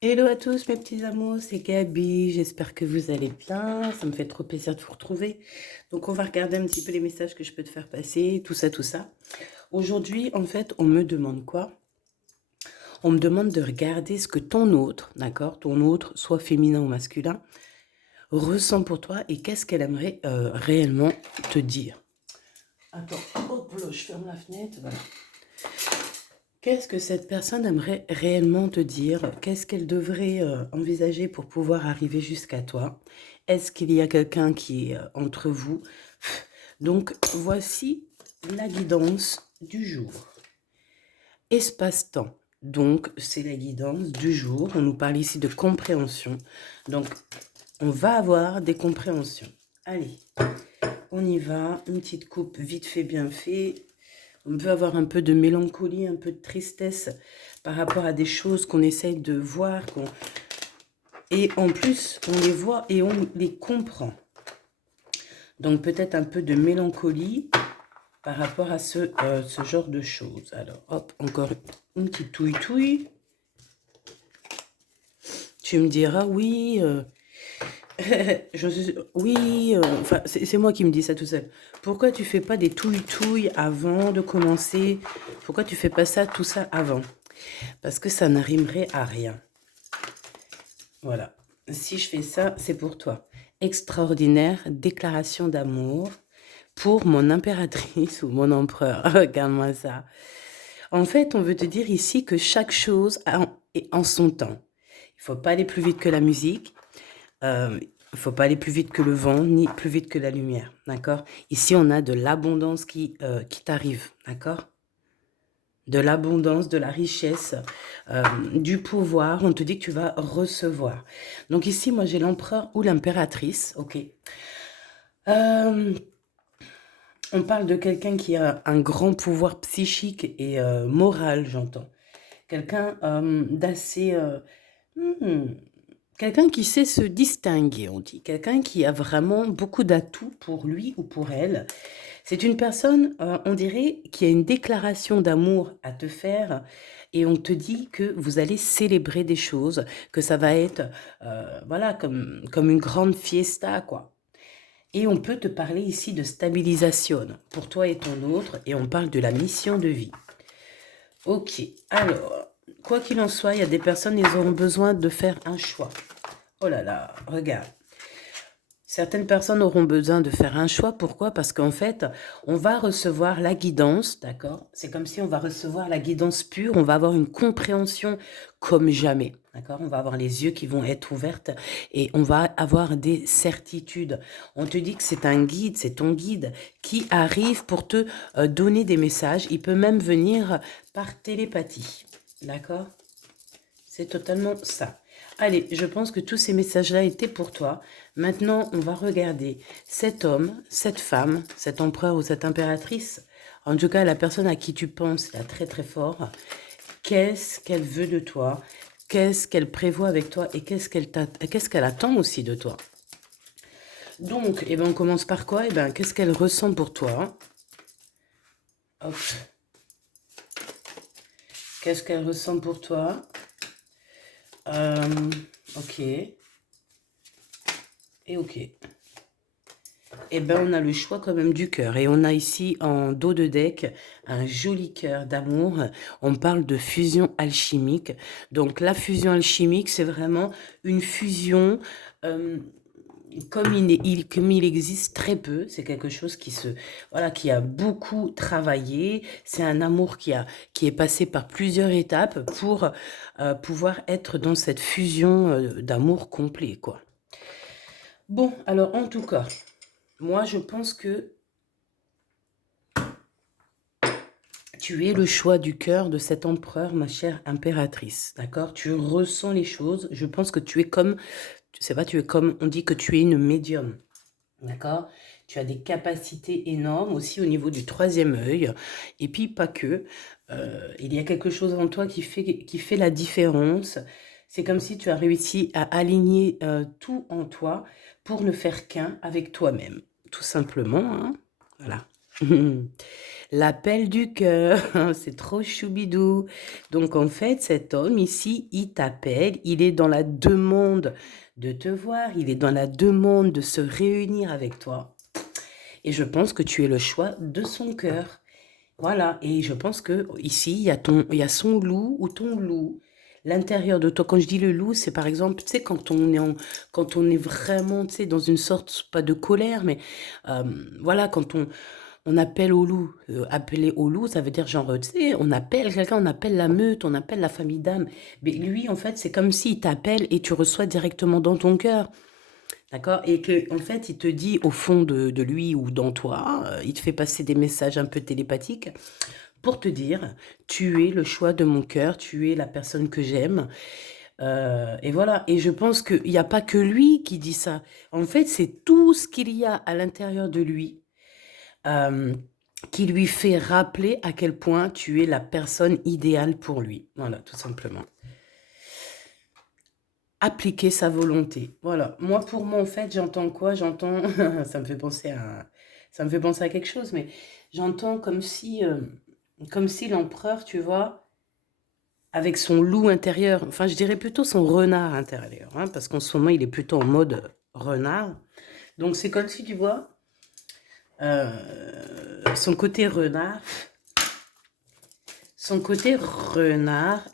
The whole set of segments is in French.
Hello à tous mes petits amours, c'est Gabi, j'espère que vous allez bien, ça me fait trop plaisir de vous retrouver. Donc on va regarder un petit peu les messages que je peux te faire passer, tout ça, tout ça. Aujourd'hui, en fait, on me demande quoi? On me demande de regarder ce que ton autre, d'accord, ton autre, soit féminin ou masculin, ressent pour toi et qu'est-ce qu'elle aimerait réellement te dire. Attends, hop là, je ferme la fenêtre, voilà. Qu'est-ce que cette personne aimerait réellement te dire? Qu'est-ce qu'elle devrait envisager pour pouvoir arriver jusqu'à toi? Est-ce qu'il y a quelqu'un qui est entre vous? Donc, voici la guidance du jour. Espace-temps. Donc, c'est la guidance du jour. On nous parle ici de compréhension. Donc, on va avoir des compréhensions. Allez, on y va. Une petite coupe vite fait, bien fait. On peut avoir un peu de mélancolie, un peu de tristesse par rapport à des choses qu'on essaye de voir. Et en plus, on les voit et on les comprend. Donc peut-être un peu de mélancolie par rapport à ce genre de choses. Alors, hop, encore une petite touille-touille. Tu me diras, oui, oui, enfin, c'est moi qui me dis ça tout seul. Pourquoi tu fais pas des touilles-touilles avant de commencer? Pourquoi tu fais pas ça, tout ça avant? Parce que ça n'arrimerait à rien. Voilà. Si je fais ça, c'est pour toi. Extraordinaire déclaration d'amour pour mon impératrice ou mon empereur. Regarde-moi ça. En fait, on veut te dire ici que chaque chose est en son temps. Il faut pas aller plus vite que la musique. Il faut pas aller plus vite que le vent, ni plus vite que la lumière. D'accord? Ici, on a de l'abondance qui t'arrive. D'accord? De l'abondance, de la richesse, du pouvoir. On te dit que tu vas recevoir. Donc ici, moi, j'ai l'empereur ou l'impératrice. OK. On parle de quelqu'un qui a un grand pouvoir psychique et moral, j'entends. Quelqu'un d'assez... hmm, quelqu'un qui sait se distinguer, on dit. Quelqu'un qui a vraiment beaucoup d'atouts pour lui ou pour elle. C'est une personne, on dirait, qui a une déclaration d'amour à te faire et on te dit que vous allez célébrer des choses, que ça va être, voilà, comme une grande fiesta, quoi. Et on peut te parler ici de stabilisation pour toi et ton autre et on parle de la mission de vie. Ok, alors, quoi qu'il en soit, il y a des personnes, ils auront besoin de faire un choix. Oh là là, regarde. Certaines personnes auront besoin de faire un choix. Pourquoi? Parce qu'en fait, on va recevoir la guidance, d'accord? C'est comme si on va recevoir la guidance pure, on va avoir une compréhension comme jamais, d'accord? On va avoir les yeux qui vont être ouverts et on va avoir des certitudes. On te dit que c'est un guide, c'est ton guide qui arrive pour te donner des messages. Il peut même venir par télépathie, d'accord? C'est totalement ça. Allez, je pense que tous ces messages-là étaient pour toi. Maintenant, on va regarder cet homme, cette femme, cet empereur ou cette impératrice. En tout cas, la personne à qui tu penses, là, très très fort. Qu'est-ce qu'elle veut de toi? Qu'est-ce qu'elle prévoit avec toi? Et qu'est-ce qu'elle attend aussi de toi? Donc, eh ben, on commence par quoi? Eh ben, qu'est-ce qu'elle ressent pour toi? Hop. Qu'est-ce qu'elle ressent pour toi? Ok. Et ok. Eh ben, on a le choix quand même du cœur. Et on a ici en dos de deck un joli cœur d'amour. On parle de fusion alchimique. Donc la fusion alchimique, c'est vraiment une fusion comme il existe très peu. C'est quelque chose voilà, qui a beaucoup travaillé. C'est un amour qui est passé par plusieurs étapes pour pouvoir être dans cette fusion d'amour complet, quoi. Bon, alors en tout cas, moi je pense que tu es le choix du cœur de cet empereur, ma chère impératrice, d'accord? Tu ressens les choses. Je pense que tu es comme, tu sais pas, tu es comme, on dit que tu es une médium, d'accord? Tu as des capacités énormes aussi au niveau du troisième œil. Et puis pas que. Il y a quelque chose en toi qui fait la différence. C'est comme si tu as réussi à aligner tout en toi pour ne faire qu'un avec toi-même, tout simplement, hein. Voilà. L'appel du cœur, c'est trop choubidou. Donc en fait, cet homme ici, il t'appelle, il est dans la demande de te voir, il est dans la demande de se réunir avec toi. Et je pense que tu es le choix de son cœur. Voilà, et je pense que ici, il y a son loup ou ton loup. L'intérieur de toi, quand je dis le loup, c'est par exemple, tu sais, quand on est vraiment, tu sais, dans une sorte, pas de colère, mais euh, voilà, quand on appelle au loup. Appeler au loup, ça veut dire genre, tu sais, on appelle quelqu'un, on appelle la meute, on appelle la famille d'âme. Mais lui, en fait, c'est comme s'il t'appelle et tu reçois directement dans ton cœur. D'accord? Et que, en fait, il te dit au fond de lui ou dans toi, il te fait passer des messages un peu télépathiques pour te dire, tu es le choix de mon cœur, tu es la personne que j'aime. Et voilà. Et je pense qu'il n'y a pas que lui qui dit ça. En fait, c'est tout ce qu'il y a à l'intérieur de lui euh, qui lui fait rappeler à quel point tu es la personne idéale pour lui. Voilà, tout simplement. Appliquer sa volonté. Voilà. Moi, pour moi, en fait, j'entends quoi? J'entends, ça me fait penser à, ça me fait penser à quelque chose, mais j'entends comme si l'empereur, tu vois, avec son loup intérieur, enfin, je dirais plutôt son renard intérieur, hein, parce qu'en ce moment, il est plutôt en mode renard. Donc, c'est comme si, tu vois, son côté renard,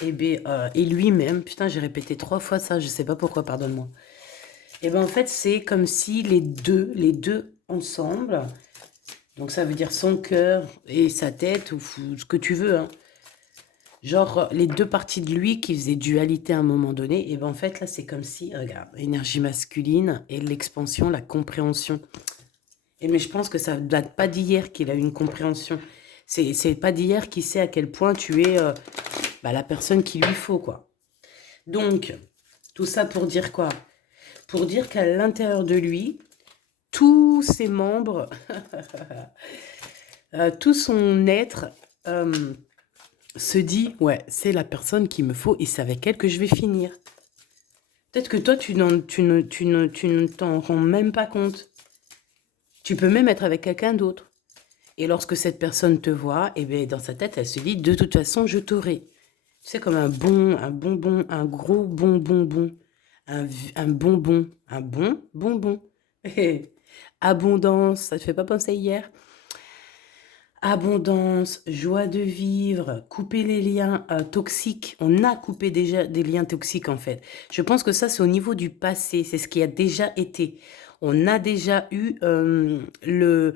et lui-même, putain, j'ai répété 3 fois ça, je sais pas pourquoi, pardonne-moi. Et ben en fait, c'est comme si les deux ensemble, donc ça veut dire son cœur et sa tête, ou ce que tu veux, hein. Genre, les deux parties de lui qui faisaient dualité à un moment donné, et ben en fait, là, c'est comme si, regarde, énergie masculine et l'expansion, la compréhension. Et mais je pense que ça date pas d'hier qu'il a eu une compréhension. C'est pas d'hier qu'il sait à quel point tu es la personne qu'il lui faut, quoi. Donc, tout ça pour dire quoi? Pour dire qu'à l'intérieur de lui, tous ses membres, tout son être se dit, ouais, c'est la personne qu'il me faut et c'est avec elle que je vais finir. Peut-être que toi, tu ne t'en rends même pas compte. Tu peux même être avec quelqu'un d'autre. Et lorsque cette personne te voit, eh bien, dans sa tête, elle se dit, de toute façon, je t'aurai. Tu sais, comme un bonbon, un gros bonbon, un bonbon, un bon bonbon. Abondance, ça te fait pas penser hier? Abondance, joie de vivre, couper les liens toxiques. On a coupé déjà des liens toxiques en fait. Je pense que ça, c'est au niveau du passé, c'est ce qui a déjà été. On a déjà eu le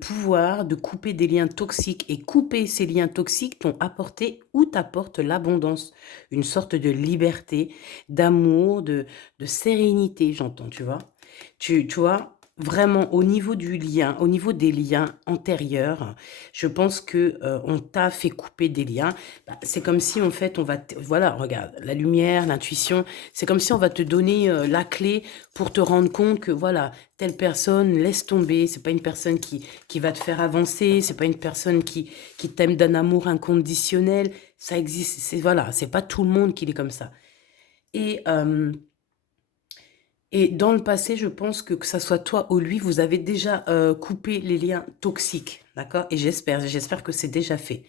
pouvoir de couper des liens toxiques et couper ces liens toxiques t'ont apporté ou t'apporte l'abondance, une sorte de liberté, d'amour, de sérénité, j'entends, tu vois. Tu vois, vraiment au niveau du lien, au niveau des liens antérieurs, je pense que on t'a fait couper des liens. Bah, c'est comme si en fait voilà, regarde, la lumière, l'intuition, c'est comme si on va te donner la clé pour te rendre compte que voilà, telle personne, laisse tomber, c'est pas une personne qui va te faire avancer, c'est pas une personne qui t'aime d'un amour inconditionnel, ça existe, c'est voilà, c'est pas tout le monde qui est comme ça. Et et dans le passé, je pense que ça soit toi ou lui, vous avez déjà coupé les liens toxiques, d'accord? Et j'espère que c'est déjà fait.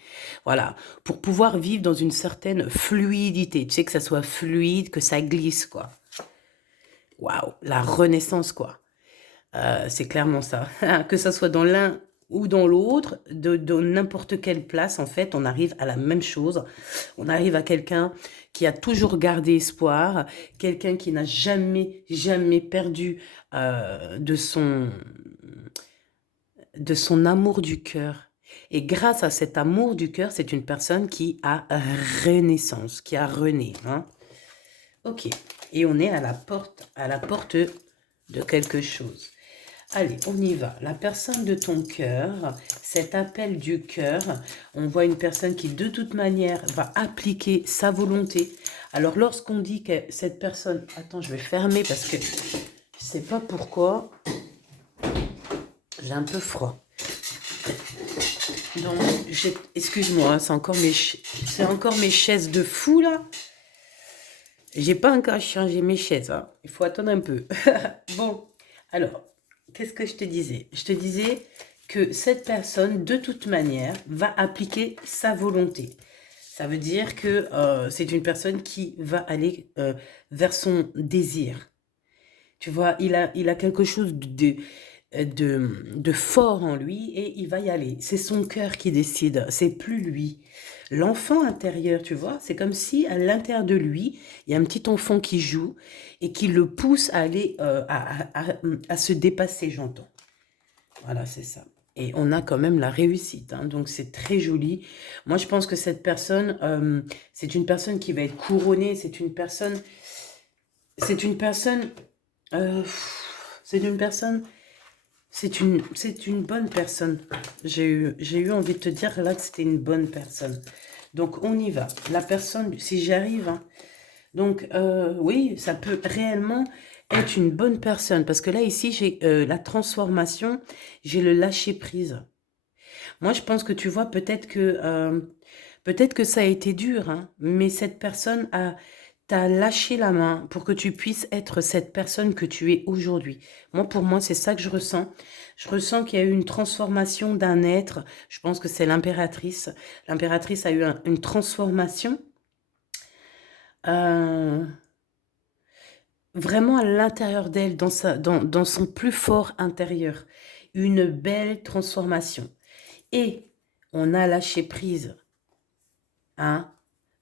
Voilà, pour pouvoir vivre dans une certaine fluidité. Tu sais, que ça soit fluide, que ça glisse, quoi. Waouh, la renaissance, quoi. C'est clairement ça. Que ça soit dans l'un ou dans l'autre, de n'importe quelle place, en fait, on arrive à la même chose. On arrive à quelqu'un qui a toujours gardé espoir, quelqu'un qui n'a jamais, jamais perdu de son amour du cœur. Et grâce à cet amour du cœur, c'est une personne qui a renaissance, qui a rené. Hein. Ok. Et on est à la porte de quelque chose. Allez, on y va. La personne de ton cœur, cet appel du cœur, on voit une personne qui de toute manière va appliquer sa volonté. Alors lorsqu'on dit que cette personne... Attends, je vais fermer parce que je ne sais pas pourquoi. J'ai un peu froid. Donc, excuse-moi, c'est encore mes chaises de fou là. J'ai pas encore changé mes chaises. Hein. Il faut attendre un peu. Bon, alors... Qu'est-ce que je te disais? Je te disais que cette personne, de toute manière, va appliquer sa volonté. Ça veut dire que c'est une personne qui va aller vers son désir. Tu vois, il a quelque chose de fort en lui et il va y aller. C'est son cœur qui décide, c'est plus lui. L'enfant intérieur, tu vois, c'est comme si à l'intérieur de lui, il y a un petit enfant qui joue et qui le pousse à aller, à se dépasser, j'entends. Voilà, c'est ça. Et on a quand même la réussite, hein, donc c'est très joli. Moi, je pense que cette personne, c'est une personne qui va être couronnée, c'est une personne, euh, c'est une personne, c'est une bonne personne. J'ai eu envie de te dire là que c'était une bonne personne. Donc, on y va. La personne, si j'y arrive, hein. Donc, oui, ça peut réellement être une bonne personne. Parce que là, ici, j'ai la transformation, j'ai le lâcher-prise. Moi, je pense que tu vois, peut-être que ça a été dur, hein, mais cette personne t'a lâché la main pour que tu puisses être cette personne que tu es aujourd'hui. Moi, pour moi, c'est ça que je ressens. Je ressens qu'il y a eu une transformation d'un être. Je pense que c'est l'impératrice. L'impératrice a eu une transformation euh, vraiment à l'intérieur d'elle, dans son plus fort intérieur. Une belle transformation. Et on a lâché prise. Hein?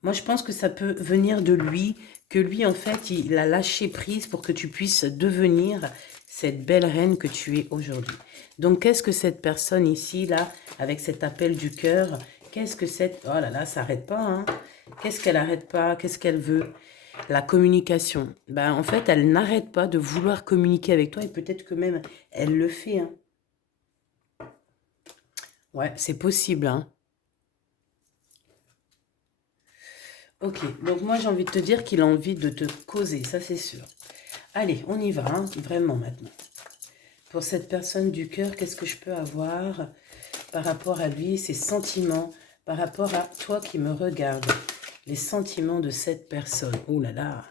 Moi, je pense que ça peut venir de lui, que lui, en fait, il a lâché prise pour que tu puisses devenir cette belle reine que tu es aujourd'hui. Donc, qu'est-ce que cette personne ici, là, avec cet appel du cœur, qu'est-ce que cette... Oh là là, ça n'arrête pas, hein? Qu'est-ce qu'elle n'arrête pas? Qu'est-ce qu'elle veut? La communication. Ben, en fait, elle n'arrête pas de vouloir communiquer avec toi et peut-être que même elle le fait, hein. Ouais, c'est possible, hein. Ok, donc moi j'ai envie de te dire qu'il a envie de te causer, ça c'est sûr. Allez, on y va, hein, vraiment maintenant. Pour cette personne du cœur, qu'est-ce que je peux avoir par rapport à lui, ses sentiments, par rapport à toi qui me regardes, les sentiments de cette personne. Oh là là.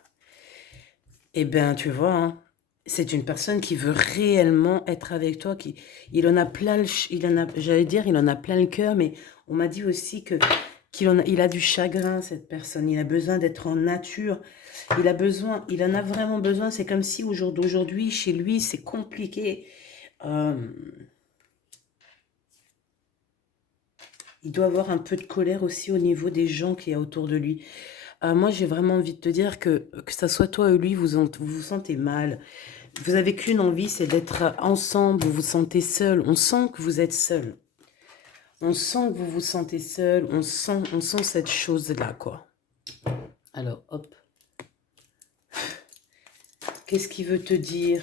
Eh bien, tu vois, hein, c'est une personne qui veut réellement être avec toi, il en a plein j'allais dire, il en a plein le cœur, mais on m'a dit aussi que il a du chagrin, cette personne. Il a besoin d'être en nature. Il en a vraiment besoin. C'est comme si aujourd'hui, chez lui, c'est compliqué. Euh, il doit avoir un peu de colère aussi au niveau des gens qui y a autour de lui. Moi, j'ai vraiment envie de te dire que ça soit toi ou lui, vous vous sentez mal. Vous avez qu'une envie, c'est d'être ensemble. Vous vous sentez seul. On sent que vous êtes seul. On sent que vous vous sentez seul. On sent cette chose-là, quoi. Alors, hop. Qu'est-ce qu'il veut te dire?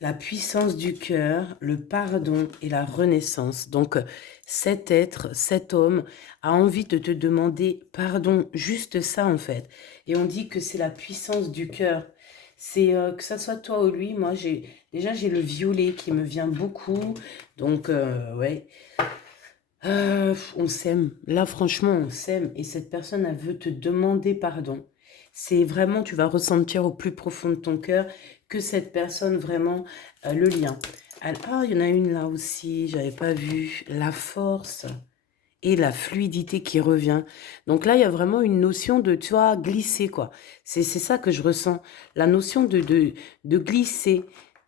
La puissance du cœur, le pardon et la renaissance. Donc, cet être, cet homme a envie de te demander pardon, juste ça en fait. Et on dit que c'est la puissance du cœur. C'est que ça soit toi ou lui, moi j'ai le violet qui me vient beaucoup. Donc, ouais. On s'aime. Là, franchement, on s'aime. Et cette personne, elle veut te demander pardon. C'est vraiment, tu vas ressentir au plus profond de ton cœur que cette personne, vraiment, le lien. Ah, il y en a une là aussi, j'avais pas vu. La force et la fluidité qui revient. Donc là, il y a vraiment une notion de, tu vois, glisser, quoi. C'est ça que je ressens. La notion de glisser,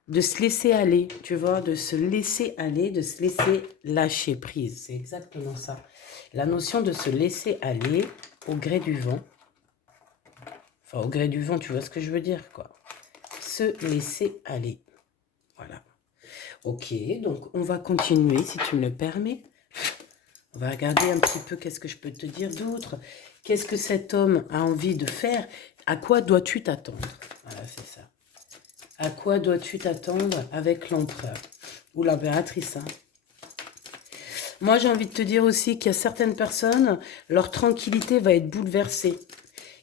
de se laisser aller, tu vois, de se laisser aller, de se laisser lâcher prise. C'est exactement ça. La notion de se laisser aller au gré du vent. Enfin, au gré du vent, tu vois ce que je veux dire, quoi. Se laisser aller. Voilà. Ok, donc on va continuer, si tu me le permets. On va regarder un petit peu qu'est-ce que je peux te dire d'autre. Qu'est-ce que cet homme a envie de faire? À quoi dois-tu t'attendre? Voilà, c'est ça. À quoi dois-tu t'attendre avec l'empereur ou l'impératrice, hein? Moi, j'ai envie de te dire aussi qu'il y a certaines personnes, leur tranquillité va être bouleversée.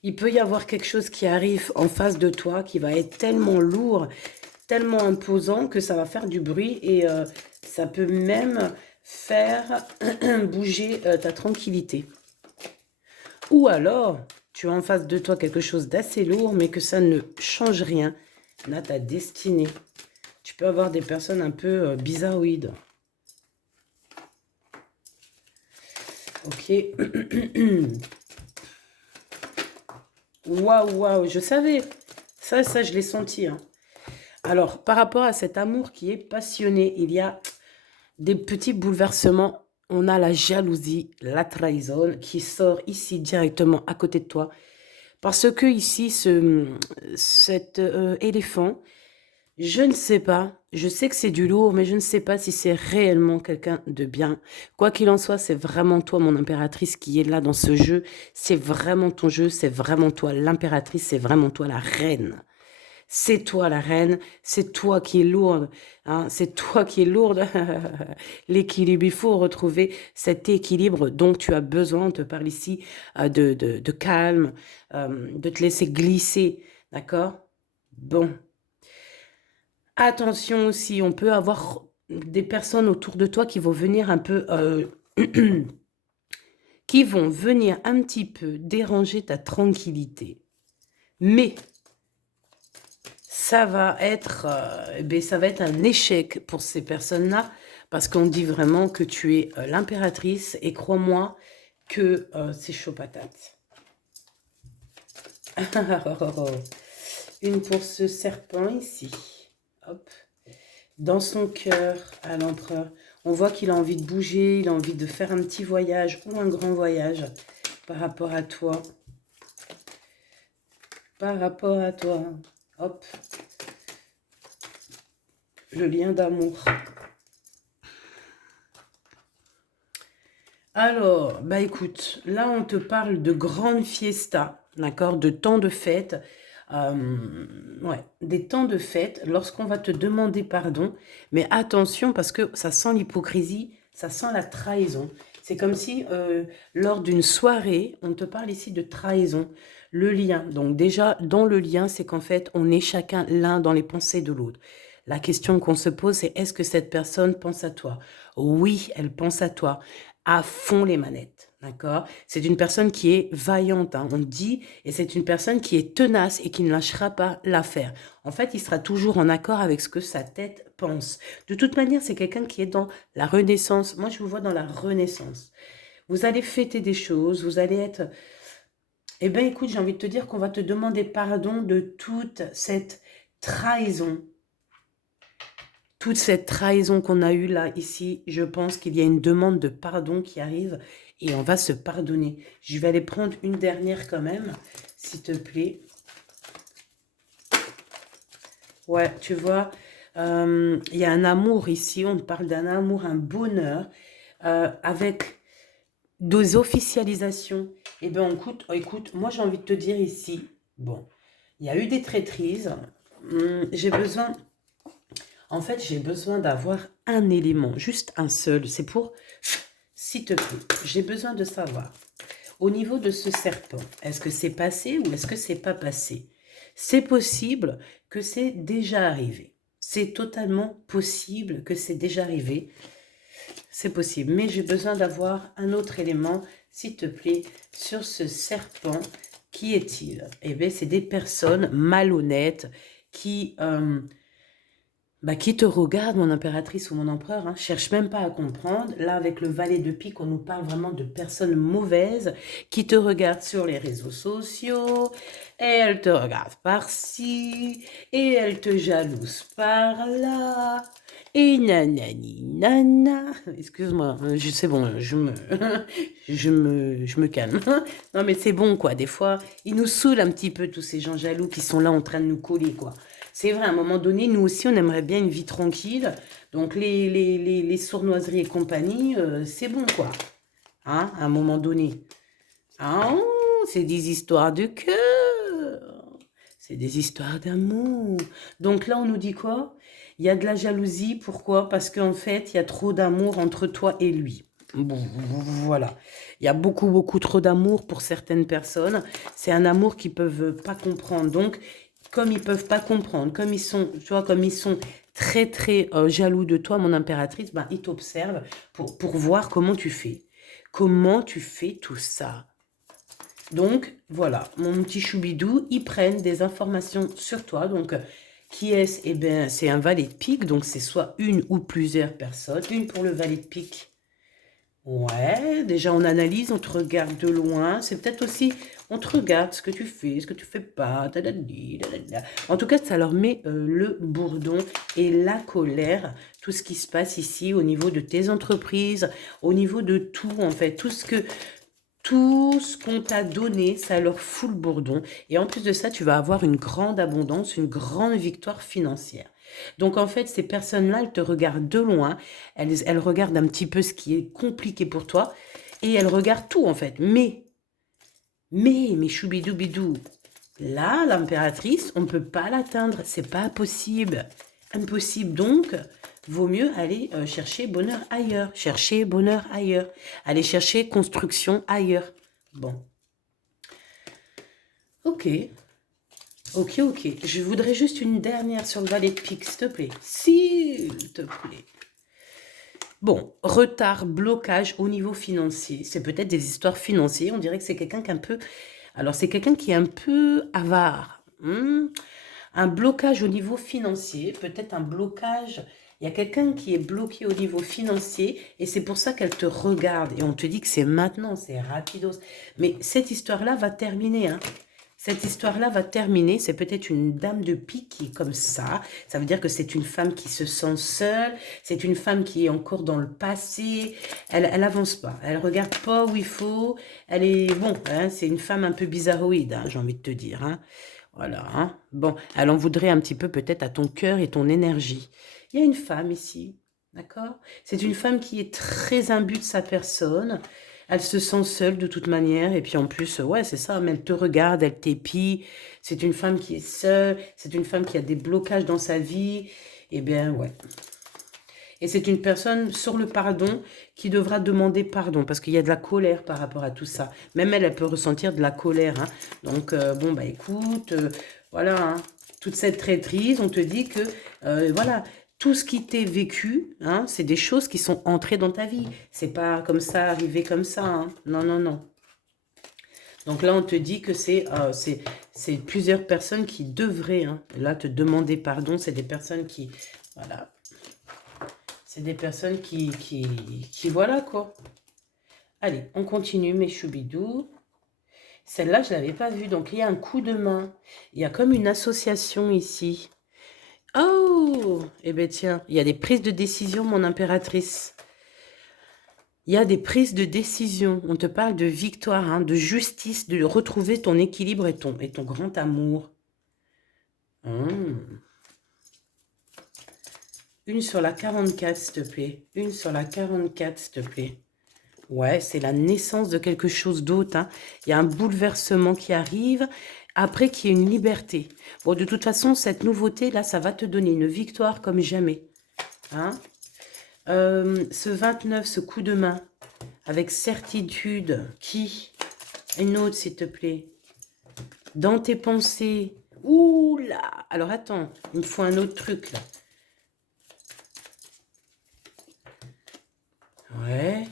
Il peut y avoir quelque chose qui arrive en face de toi qui va être tellement lourd, tellement imposant que ça va faire du bruit et ça peut même faire bouger ta tranquillité. Ou alors, tu as en face de toi quelque chose d'assez lourd, mais que ça ne change rien à ta destinée. Tu peux avoir des personnes un peu bizarroïdes. Ok. Waouh, waouh, je savais. Ça, je l'ai senti. Hein. Alors, par rapport à cet amour qui est passionné, il y a des petits bouleversements. On a la jalousie, la trahison qui sort ici directement à côté de toi. Parce que ici, cet éléphant, je ne sais pas, je sais que c'est du lourd, mais je ne sais pas si c'est réellement quelqu'un de bien. Quoi qu'il en soit, c'est vraiment toi, mon impératrice, qui est là dans ce jeu. C'est vraiment ton jeu, c'est vraiment toi l'impératrice, c'est vraiment toi la reine. C'est toi la reine, c'est toi qui es lourde, hein, c'est toi qui es lourde. L'équilibre, il faut retrouver cet équilibre dont tu as besoin. On te parle ici de calme, de te laisser glisser, d'accord? Bon, attention aussi, on peut avoir des personnes autour de toi qui vont venir un peu... qui vont venir un petit peu déranger ta tranquillité. Mais ça va être un échec pour ces personnes-là, parce qu'on dit vraiment que tu es l'impératrice, et crois-moi que c'est chaud patate. Une pour ce serpent ici. Hop. Dans son cœur, à l'empereur, on voit qu'il a envie de bouger, il a envie de faire un petit voyage ou un grand voyage par rapport à toi. Par rapport à toi. Hop. Le lien d'amour. Alors, bah écoute, là on te parle de grandes fiestas, d'accord, de temps de fête. Ouais, des temps de fête lorsqu'on va te demander pardon. Mais attention parce que ça sent l'hypocrisie, ça sent la trahison. C'est comme si lors d'une soirée, on te parle ici de trahison. Le lien, donc déjà dans le lien, c'est qu'en fait on est chacun l'un dans les pensées de l'autre. La question qu'on se pose, c'est est-ce que cette personne pense à toi? Oui, elle pense à toi, à fond les manettes, d'accord? C'est une personne qui est vaillante, hein, on dit, et c'est une personne qui est tenace et qui ne lâchera pas l'affaire. En fait, il sera toujours en accord avec ce que sa tête pense. De toute manière, c'est quelqu'un qui est dans la renaissance. Moi, je vous vois dans la renaissance. Vous allez fêter des choses, vous allez être... Eh bien, écoute, j'ai envie de te dire qu'on va te demander pardon de toute cette trahison. Toute cette trahison qu'on a eue là, ici, je pense qu'il y a une demande de pardon qui arrive et on va se pardonner. Je vais aller prendre une dernière quand même, s'il te plaît. Ouais, tu vois, il y a un amour ici, on parle d'un amour, un bonheur, avec des officialisations. Eh bien, écoute, moi j'ai envie de te dire ici, bon, il y a eu des traîtrises, j'ai besoin... En fait, j'ai besoin d'avoir un élément, juste un seul. C'est pour, s'il te plaît, j'ai besoin de savoir. Au niveau de ce serpent, est-ce que c'est passé ou est-ce que c'est pas passé? C'est possible que c'est déjà arrivé. C'est totalement possible que c'est déjà arrivé. C'est possible. Mais j'ai besoin d'avoir un autre élément, s'il te plaît, sur ce serpent. Qui est-il? Eh bien, c'est des personnes malhonnêtes qui... qui te regarde, mon impératrice ou mon empereur, hein, cherche même pas à comprendre. Là, avec le valet de pique, on nous parle vraiment de personnes mauvaises qui te regardent sur les réseaux sociaux, et elles te regardent par-ci, et elles te jalousent par-là, et nanani nana. Excuse-moi, c'est bon, je me calme. Non, mais c'est bon, quoi. Des fois, ils nous saoulent un petit peu, tous ces gens jaloux qui sont là en train de nous coller, quoi. C'est vrai, à un moment donné, nous aussi, on aimerait bien une vie tranquille. Donc, les sournoiseries et compagnie, c'est bon, quoi. Hein, à un moment donné. Ah, oh, c'est des histoires de cœur. C'est des histoires d'amour. Donc là, on nous dit quoi? Il y a de la jalousie. Pourquoi? Parce qu'en fait, il y a trop d'amour entre toi et lui. Bon, voilà. Il y a beaucoup, beaucoup trop d'amour pour certaines personnes. C'est un amour qu'ils ne peuvent pas comprendre. Donc, comme ils peuvent pas comprendre, comme ils sont, tu vois, comme ils sont très, très jaloux de toi, mon impératrice, ben, ils t'observent pour voir comment tu fais. Comment tu fais tout ça? Donc, voilà, mon petit choubidou, ils prennent des informations sur toi. Donc, Qui est-ce? Eh bien, c'est un valet de pique, donc c'est soit une ou plusieurs personnes. Une pour le valet de pique. Ouais, déjà on analyse, on te regarde de loin. C'est peut-être aussi, on te regarde ce que tu fais, ce que tu fais pas. Tadadi, tadada. En tout cas, ça leur met le bourdon et la colère. Tout ce qui se passe ici au niveau de tes entreprises, au niveau de tout en fait. Tout ce qu'on t'a donné, ça leur fout le bourdon. Et en plus de ça, tu vas avoir une grande abondance, une grande victoire financière. Donc en fait, ces personnes-là, elles te regardent de loin, elles regardent un petit peu ce qui est compliqué pour toi, et elles regardent tout en fait. Mais, choubidoubidou, là, l'impératrice, on ne peut pas l'atteindre, c'est pas possible. Impossible donc, vaut mieux aller chercher bonheur ailleurs, chercher bonheur ailleurs, aller chercher construction ailleurs. Bon, ok, ok. Je voudrais juste une dernière sur le valet de pique, s'il te plaît. S'il te plaît. Bon, retard, blocage au niveau financier. C'est peut-être des histoires financières. On dirait que c'est quelqu'un qui est un peu... Alors, c'est quelqu'un qui est un peu avare. Un blocage au niveau financier. Peut-être un blocage... Il y a quelqu'un qui est bloqué au niveau financier et c'est pour ça qu'elle te regarde. Et on te dit que c'est maintenant, c'est rapidos. Mais cette histoire-là va terminer, hein. Cette histoire-là va terminer, c'est peut-être une dame de pique qui est comme ça. Ça veut dire que c'est une femme qui se sent seule, c'est une femme qui est encore dans le passé. Elle avance pas, elle regarde pas où il faut. Elle est, bon, hein, c'est une femme un peu bizarroïde, hein, j'ai envie de te dire. Hein. Voilà, hein. Bon, elle en voudrait un petit peu peut-être à ton cœur et ton énergie. Il y a une femme ici, d'accord? C'est une femme qui est très imbue de sa personne. Elle se sent seule de toute manière. Et puis en plus, ouais, c'est ça, mais elle te regarde, elle t'épie. C'est une femme qui est seule. C'est une femme qui a des blocages dans sa vie. Eh bien, ouais. Et c'est une personne sur le pardon qui devra demander pardon parce qu'il y a de la colère par rapport à tout ça. Même elle, elle peut ressentir de la colère. Hein. Donc, bon, bah écoute, voilà, hein. Toute cette traîtrise, on te dit que, voilà, tout ce qui t'est vécu, hein, c'est des choses qui sont entrées dans ta vie. C'est pas comme ça, arrivé comme ça. Hein. Non. Donc là, on te dit que c'est plusieurs personnes qui devraient, hein, là, te demander pardon. C'est des personnes qui, voilà, c'est des personnes qui voilà quoi. Allez, on continue mes choubidous. Celle-là, je ne l'avais pas vue. Donc, il y a un coup de main. Il y a comme une association ici. Oh, eh bien tiens, il y a des prises de décision, mon impératrice. Il y a des prises de décision. On te parle de victoire, hein, de justice, de retrouver ton équilibre et ton grand amour. Une sur la 44, s'il te plaît. Une sur la 44, s'il te plaît. Ouais, c'est la naissance de quelque chose d'autre. Hein. Il y a un bouleversement qui arrive, après qu'il y ait une liberté. Bon, de toute façon, cette nouveauté-là, ça va te donner une victoire comme jamais. Hein. Ce 29, ce coup de main, avec certitude, qui? Une autre, s'il te plaît. Dans tes pensées. Ouh là! Alors, attends, il me faut un autre truc, là. Ouais.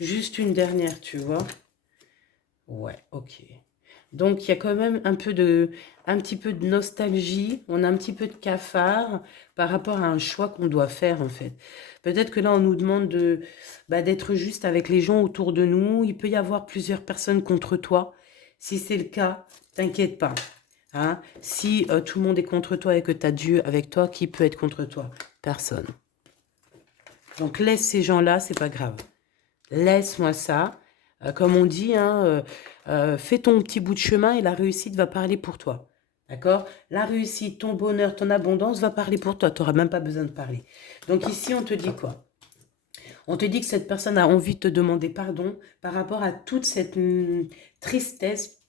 Juste une dernière, tu vois. Ouais, ok. Donc, il y a quand même un petit peu de nostalgie. On a un petit peu de cafard par rapport à un choix qu'on doit faire, en fait. Peut-être que là, on nous demande d'être juste avec les gens autour de nous. Il peut y avoir plusieurs personnes contre toi. Si c'est le cas, t'inquiète pas. Hein. Si tout le monde est contre toi et que tu as Dieu avec toi, qui peut être contre toi? Personne. Donc, laisse ces gens-là, c'est pas grave. Laisse-moi ça. Comme on dit, hein, fais ton petit bout de chemin et la réussite va parler pour toi. D'accord? La réussite, ton bonheur, ton abondance va parler pour toi. Tu n'auras même pas besoin de parler. Donc ici, on te dit quoi? On te dit que cette personne a envie de te demander pardon par rapport à toute cette tristesse,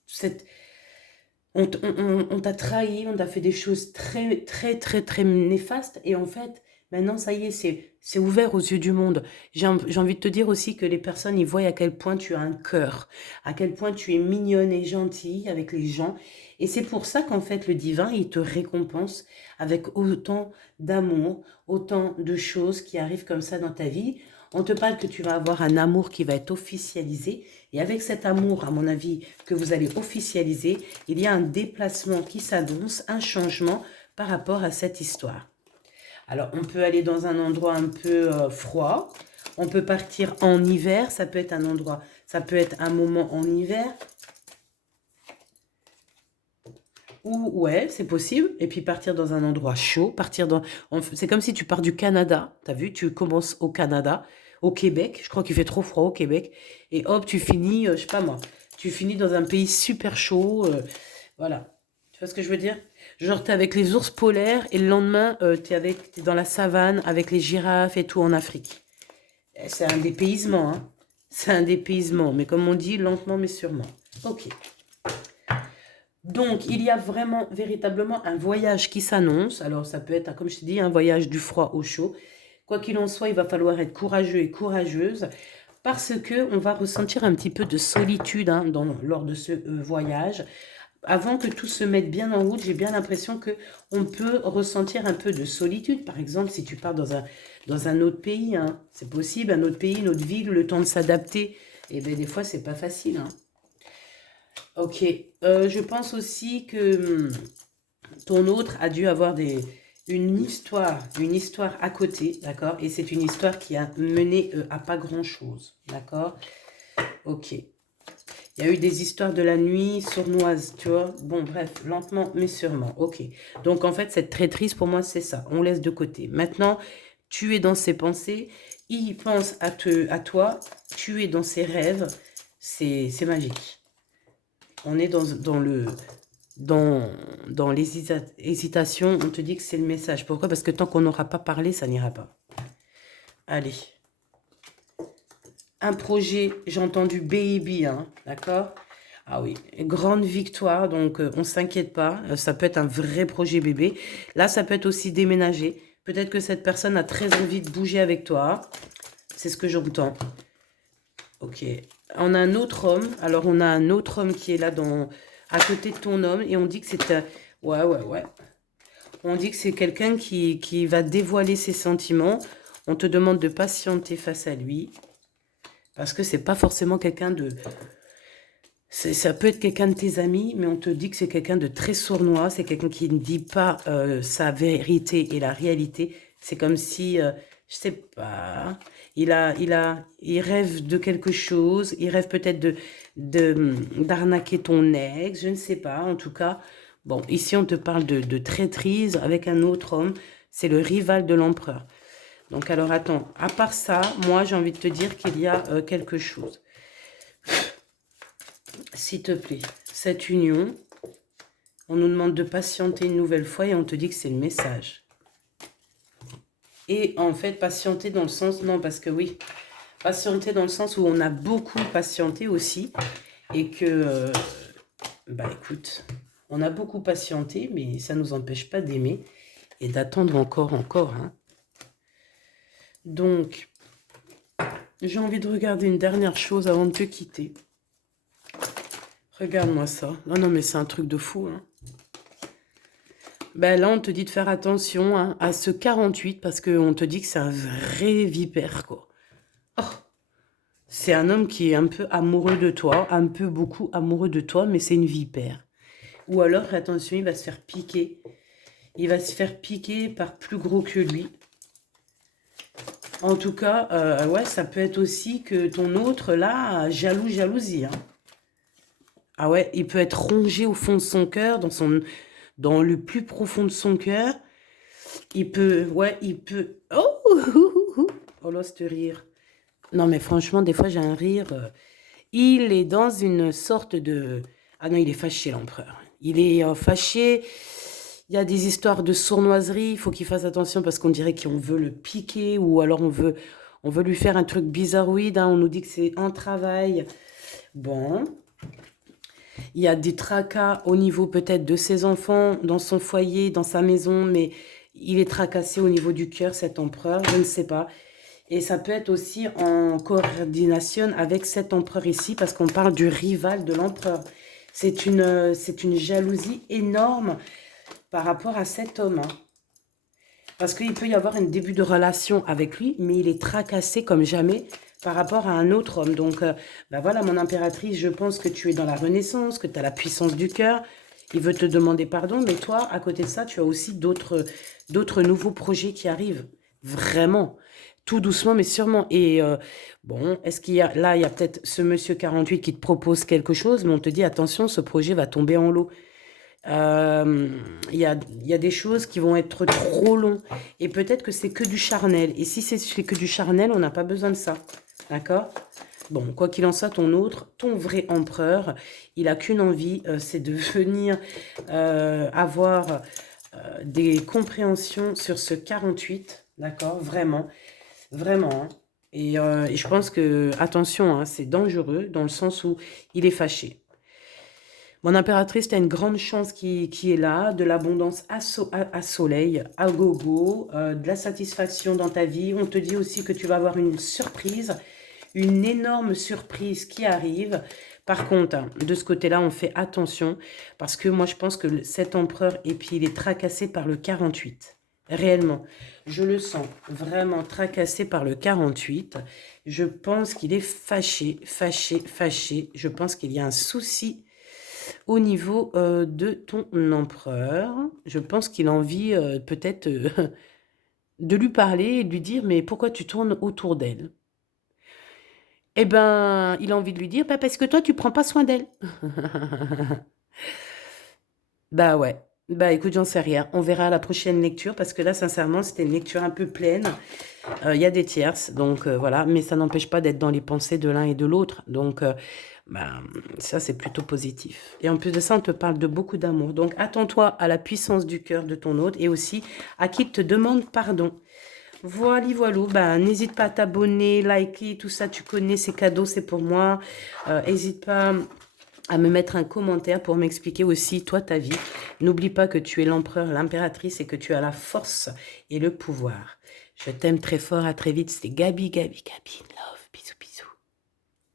on t'a trahi, on t'a fait des choses très néfastes. Et en fait, maintenant, ça y est, c'est ouvert aux yeux du monde. J'ai envie de te dire aussi que les personnes, ils voient à quel point tu as un cœur, à quel point tu es mignonne et gentille avec les gens. Et c'est pour ça qu'en fait, le divin, il te récompense avec autant d'amour, autant de choses qui arrivent comme ça dans ta vie. On te parle que tu vas avoir un amour qui va être officialisé. Et avec cet amour, à mon avis, que vous allez officialiser, il y a un déplacement qui s'annonce, un changement par rapport à cette histoire. Alors, on peut aller dans un endroit un peu froid. On peut partir en hiver. Ça peut être un endroit, ça peut être un moment en hiver. Ou, ouais, c'est possible. Et puis partir dans un endroit chaud. C'est comme si tu pars du Canada. Tu as vu, tu commences au Canada, au Québec. Je crois qu'il fait trop froid au Québec. Et hop, tu finis, je sais pas moi, tu finis dans un pays super chaud. Voilà. Tu vois ce que je veux dire? Genre, t'es avec les ours polaires et le lendemain, t'es dans la savane avec les girafes et tout en Afrique. C'est un dépaysement, hein. C'est un dépaysement. Mais comme on dit, lentement mais sûrement. Ok. Donc, il y a vraiment, véritablement un voyage qui s'annonce. Alors, ça peut être, comme je te dis, un voyage du froid au chaud. Quoi qu'il en soit, il va falloir être courageux et courageuse parce qu'on va ressentir un petit peu de solitude hein, lors de ce voyage. Avant que tout se mette bien en route, j'ai bien l'impression qu'on peut ressentir un peu de solitude. Par exemple, si tu pars dans un autre pays, hein, c'est possible, un autre pays, une autre ville, le temps de s'adapter. Et bien, des fois, c'est pas facile. Hein. Ok, je pense aussi que ton autre a dû avoir une histoire à côté, d'accord? Et c'est une histoire qui a mené à pas grand-chose, d'accord? Ok. Il y a eu des histoires de la nuit sournoises, tu vois? Bon, bref, lentement mais sûrement, ok. Donc, en fait, cette traîtrise, pour moi, c'est ça. On laisse de côté. Maintenant, tu es dans ses pensées, il pense à toi, tu es dans ses rêves. C'est magique. On est dans les hésitations, on te dit que c'est le message. Pourquoi? Parce que tant qu'on n'aura pas parlé, ça n'ira pas. Allez. Un projet, j'ai entendu baby, hein, d'accord? Ah oui, grande victoire, donc on ne s'inquiète pas. Ça peut être un vrai projet bébé. Là, ça peut être aussi déménager. Peut-être que cette personne a très envie de bouger avec toi. C'est ce que j'entends. Ok. On a un autre homme. Alors, on a un autre homme qui est là à côté de ton homme. Et on dit que c'est... Ouais. On dit que c'est quelqu'un qui va dévoiler ses sentiments. On te demande de patienter face à lui. Parce que c'est pas forcément quelqu'un de... Ça peut être quelqu'un de tes amis, mais on te dit que c'est quelqu'un de très sournois. C'est quelqu'un qui ne dit pas sa vérité et la réalité. C'est comme si, je sais pas, il rêve de quelque chose. Il rêve peut-être d'arnaquer ton ex, je ne sais pas. En tout cas, bon, ici on te parle de traîtrise avec un autre homme. C'est le rival de l'empereur. Donc alors attends, à part ça, moi j'ai envie de te dire qu'il y a quelque chose. S'il te plaît, cette union, on nous demande de patienter une nouvelle fois et on te dit que c'est le message. Et en fait, patienter dans le sens, non, parce que oui, patienter dans le sens où on a beaucoup patienté aussi et que, bah écoute, on a beaucoup patienté, mais ça ne nous empêche pas d'aimer et d'attendre encore, hein. Donc, j'ai envie de regarder une dernière chose avant de te quitter. Regarde-moi ça. Non, mais c'est un truc de fou. Hein. Ben là, on te dit de faire attention hein, à ce 48 parce qu'on te dit que c'est un vrai vipère, quoi. Oh, c'est un homme qui est un peu amoureux de toi, un peu beaucoup amoureux de toi, mais c'est une vipère. Ou alors, attention, il va se faire piquer. Il va se faire piquer par plus gros que lui. En tout cas, ouais, ça peut être aussi que ton autre, là, jalousie, hein. Ah ouais, il peut être rongé au fond de son cœur, dans le plus profond de son cœur. Il peut... Oh là, ce rire. Non, mais franchement, des fois, j'ai un rire. Il est dans une sorte de... Ah non, il est fâché, l'empereur. Il est fâché. Il y a des histoires de sournoiserie. Il faut qu'il fasse attention parce qu'on dirait qu'on veut le piquer ou alors on veut lui faire un truc bizarroïde. Hein. On nous dit que c'est un travail. Bon... Il y a des tracas au niveau peut-être de ses enfants, dans son foyer, dans sa maison, mais il est tracassé au niveau du cœur, cet empereur, je ne sais pas. Et ça peut être aussi en coordination avec cet empereur ici, parce qu'on parle du rival de l'empereur. C'est une jalousie énorme par rapport à cet homme. Hein. Parce qu'il peut y avoir un début de relation avec lui, mais il est tracassé comme jamais par rapport à un autre homme. Donc, bah voilà, mon impératrice, je pense que tu es dans la renaissance, que tu as la puissance du cœur. Il veut te demander pardon, mais toi, à côté de ça, tu as aussi d'autres nouveaux projets qui arrivent. Vraiment. Tout doucement, mais sûrement. Et bon, est-ce qu'il y a... Là, il y a peut-être ce monsieur 48 qui te propose quelque chose, mais on te dit, attention, ce projet va tomber en l'eau. Euh, il y a des choses qui vont être trop longs. Et peut-être que c'est que du charnel. Et si c'est que du charnel, on n'a pas besoin de ça. D'accord? Bon, quoi qu'il en soit, ton vrai empereur, il a qu'une envie, c'est de venir avoir des compréhensions sur ce 48. D'accord? Vraiment. Vraiment. Hein. Et je pense que, attention, hein, c'est dangereux dans le sens où il est fâché. Mon impératrice, tu as une grande chance qui est là, de l'abondance à soleil, à gogo, de la satisfaction dans ta vie. On te dit aussi que tu vas avoir une surprise, une énorme surprise qui arrive. Par contre, hein, de ce côté-là, on fait attention parce que moi, je pense que cet empereur, et puis il est tracassé par le 48. Réellement, je le sens vraiment tracassé par le 48. Je pense qu'il est fâché, fâché, fâché. Je pense qu'il y a un souci au niveau de ton empereur. Je pense qu'il a envie peut-être de lui parler et de lui dire, mais pourquoi tu tournes autour d'elle? Eh ben, il a envie de lui dire, bah, parce que toi, tu prends pas soin d'elle. Bah ouais. Bah écoute, j'en sais rien. On verra à la prochaine lecture parce que là, sincèrement, c'était une lecture un peu pleine. Il y a des tierces, donc voilà. Mais ça n'empêche pas d'être dans les pensées de l'un et de l'autre. Donc, bah, ça, c'est plutôt positif. Et en plus de ça, on te parle de beaucoup d'amour. Donc, attends-toi à la puissance du cœur de ton hôte et aussi à qui te demande pardon. Voilà, voilà. Bah, n'hésite pas à t'abonner, liker, tout ça, tu connais, ces cadeaux, c'est pour moi. N'hésite pas à me mettre un commentaire pour m'expliquer aussi, toi, ta vie. N'oublie pas que tu es l'empereur, l'impératrice et que tu as la force et le pouvoir. Je t'aime très fort, à très vite. C'était Gabi, Gabi, Gabi, love, bisous, bisous.